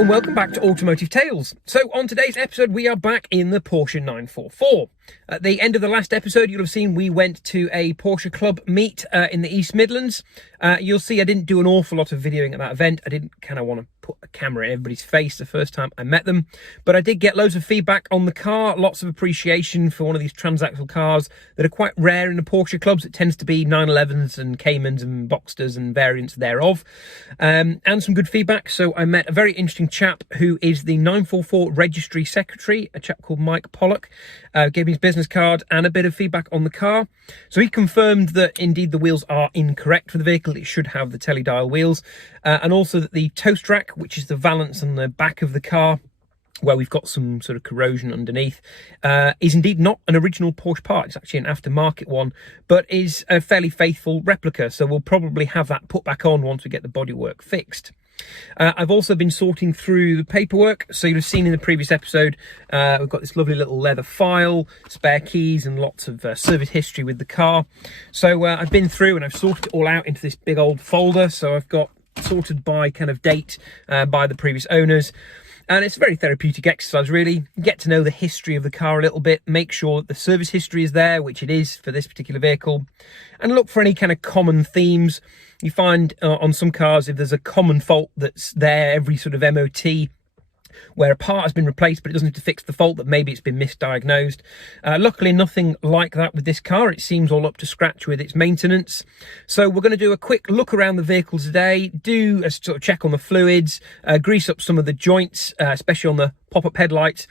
and welcome back to Automotive Tales. So on today's episode we are back in the Porsche 944. At the end of the last episode you'll have seen we went to a Porsche club meet in the East Midlands. You'll see I didn't do an awful lot of videoing at that event. I didn't kind of want to put a camera in everybody's face the first time I met them, but I did get loads of feedback on the car, lots of appreciation for one of these transaxle cars that are quite rare in the Porsche clubs. It tends to be 911s and Caymans and Boxsters and variants thereof, and some good feedback. So I met a very interesting chap who is the 944 registry secretary, a chap called Mike Pollock. Gave me his business card and a bit of feedback on the car. So he confirmed that indeed the wheels are incorrect for the vehicle. It should have the teledial wheels, and also that the toast rack, which is the valance on the back of the car where we've got some sort of corrosion underneath, is indeed not an original Porsche part. It's actually an aftermarket one, but is a fairly faithful replica. So we'll probably have that put back on once we get the bodywork fixed. I've also been sorting through the paperwork. So you've seen in the previous episode, we've got this lovely little leather file, spare keys and lots of service history with the car. So I've been through and I've sorted it all out into this big old folder. So I've got sorted by kind of date by the previous owners. And it's a very therapeutic exercise, really. Get to know the history of the car a little bit, make sure that the service history is there, which it is for this particular vehicle, and look for any kind of common themes. You find on some cars, if there's a common fault that's there every sort of MOT, where a part has been replaced but it doesn't have to fix the fault, that maybe it's been misdiagnosed. Luckily nothing like that with this car. It seems all up to scratch with its maintenance. So we're going to do a quick look around the vehicle today, do a sort of check on the fluids, grease up some of the joints, especially on the pop-up headlights,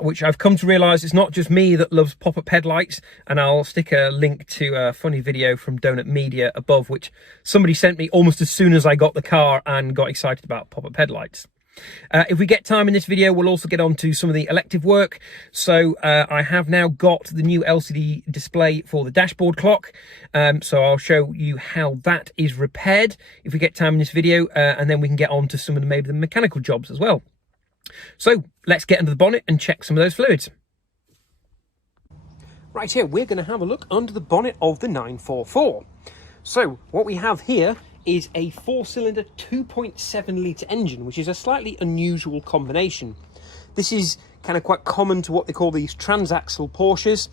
which I've come to realise it's not just me that loves pop-up headlights. And I'll stick a link to a funny video from Donut Media above, which somebody sent me almost as soon as I got the car and got excited about pop-up headlights. If we get time in this video, we'll also get on to some of the elective work. So I have now got the new LCD display for the dashboard clock. So I'll show you how that is repaired if we get time in this video, and then we can get on to some of maybe the mechanical jobs as well. So let's get under the bonnet and check some of those fluids. Right here, we're going to have a look under the bonnet of the 944. So what we have here is a 4-cylinder 2.7 litre engine, which is a slightly unusual combination. This is kind of quite common to what they call these transaxle Porsches.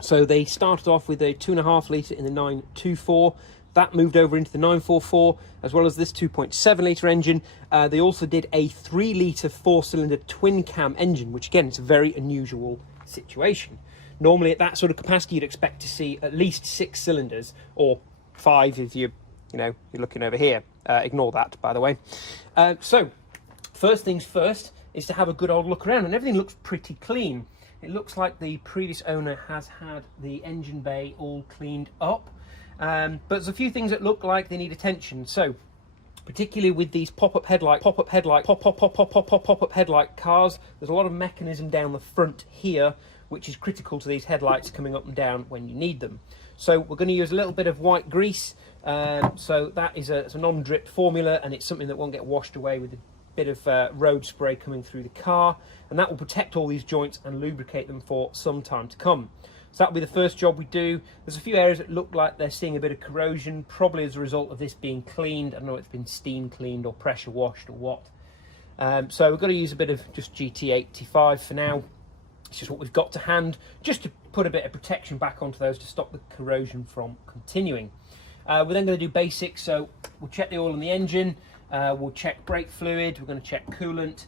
So they started off with a 2.5 litre in the 924, that moved over into the 944, as well as this 2.7 litre engine. They also did a 3 litre 4-cylinder twin cam engine, which again, it's a very unusual situation. Normally at that sort of capacity, you'd expect to see at least 6 cylinders, or 5 if you're looking over here. Ignore that, by the way. So first things first is to have a good old look around, and everything looks pretty clean. It looks like the previous owner has had the engine bay all cleaned up, but there's a few things that look like they need attention. So particularly with these pop-up headlight cars, there's a lot of mechanism down the front here which is critical to these headlights coming up and down when you need them. So we're going to use a little bit of white grease. So that is it's a non-drip formula, and it's something that won't get washed away with a bit of road spray coming through the car, and that will protect all these joints and lubricate them for some time to come. So that'll be the first job we do. There's a few areas that look like they're seeing a bit of corrosion, probably as a result of this being cleaned. I don't know if it's been steam cleaned or pressure washed or what. So we're going to use a bit of just GT85 for now. It's just what we've got to hand, just to put a bit of protection back onto those to stop the corrosion from continuing. We're then going to do basics, so we'll check the oil in the engine, we'll check brake fluid, we're going to check coolant.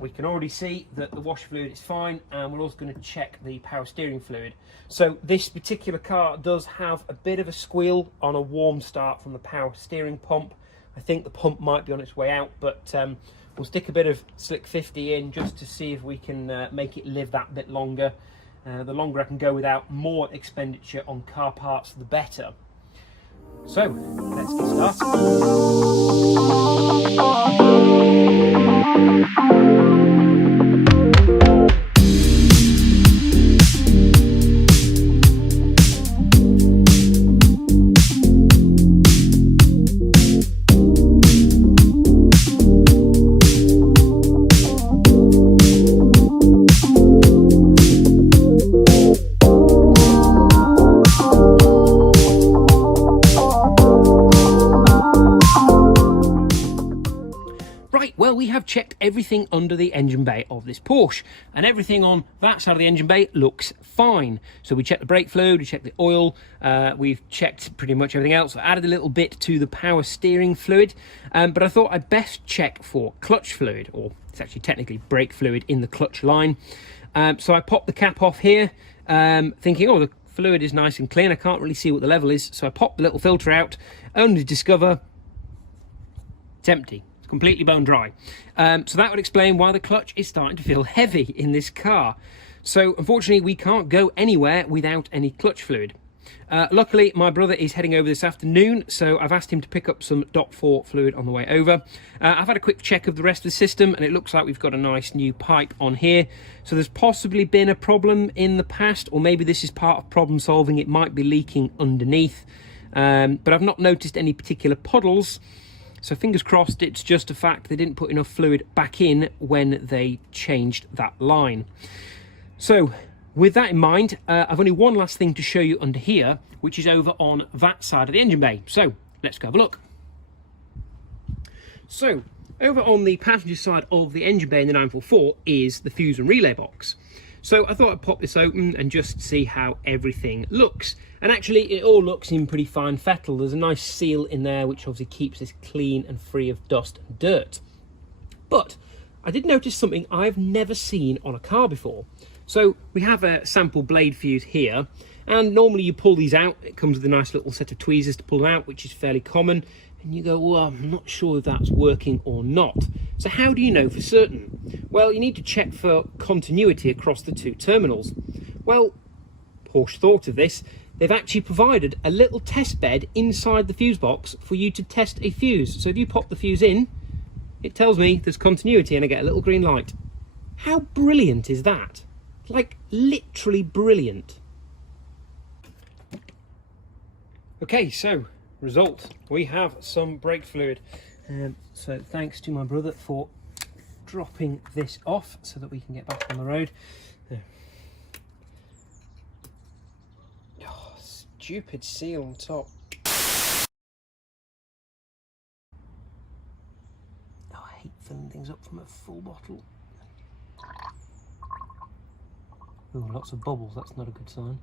We can already see that the wash fluid is fine, and we're also going to check the power steering fluid. So this particular car does have a bit of a squeal on a warm start from the power steering pump. I think the pump might be on its way out, but we'll stick a bit of Slick 50 in just to see if we can make it live that bit longer. The longer I can go without more expenditure on car parts, the better. So let's get we have checked everything under the engine bay of this Porsche, and everything on that side of the engine bay looks fine. So we checked the brake fluid, we checked the oil, we've checked pretty much everything else. I added a little bit to the power steering fluid, but I thought I'd best check for clutch fluid, or it's actually technically brake fluid in the clutch line. So I popped the cap off here, thinking, oh, the fluid is nice and clean, I can't really see what the level is. So I popped the little filter out, only to discover it's empty. It's completely bone dry. So that would explain why the clutch is starting to feel heavy in this car. So unfortunately, we can't go anywhere without any clutch fluid. Luckily, my brother is heading over this afternoon, so I've asked him to pick up some DOT4 fluid on the way over. I've had a quick check of the rest of the system, and it looks like we've got a nice new pipe on here. So there's possibly been a problem in the past, or maybe this is part of problem solving. It might be leaking underneath, but I've not noticed any particular puddles. So fingers crossed it's just a fact they didn't put enough fluid back in when they changed that line. So with that in mind, I've only one last thing to show you under here, which is over on that side of the engine bay. So let's go have a look. So over on the passenger side of the engine bay in the 944 is the fuse and relay box. So I thought I'd pop this open and just see how everything looks. And actually it all looks in pretty fine fettle. There's a nice seal in there which obviously keeps this clean and free of dust and dirt. But I did notice something I've never seen on a car before. So we have a sample blade fuse here, and normally you pull these out. It comes with a nice little set of tweezers to pull them out, which is fairly common. And you go, well, I'm not sure if that's working or not. So how do you know for certain? Well, you need to check for continuity across the two terminals. Well, Porsche thought of this. They've actually provided a little test bed inside the fuse box for you to test a fuse. So if you pop the fuse in, it tells me there's continuity and I get a little green light. How brilliant is that? Like, literally brilliant. Okay, so result, we have some brake fluid. So thanks to my brother for dropping this off so that we can get back on the road. Oh, stupid seal on top. Oh, I hate filling things up from a full bottle. Ooh, lots of bubbles, that's not a good sign.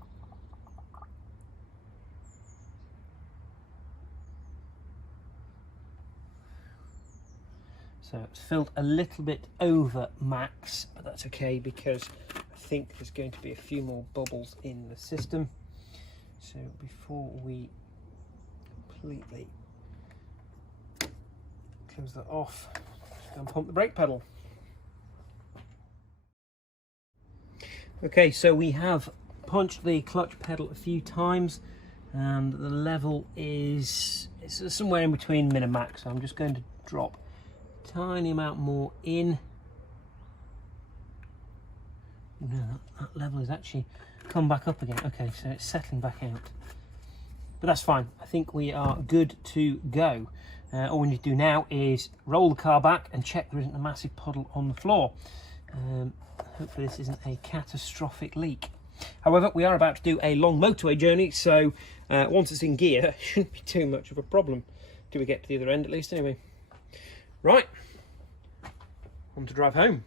So it's filled a little bit over max, but that's okay because I think there's going to be a few more bubbles in the system. So before we completely close that off, let's go and pump the brake pedal. Okay, so we have punched the clutch pedal a few times and the level is somewhere in between min and max. So I'm just going to drop a tiny amount more in. No, that level has actually come back up again. Okay, so it's settling back out. But that's fine. I think we are good to go. All we need to do now is roll the car back and check there isn't a massive puddle on the floor. Hopefully this isn't a catastrophic leak. However, we are about to do a long motorway journey, so once it's in gear, it shouldn't be too much of a problem. Do we get to the other end at least anyway? Right, on to drive home.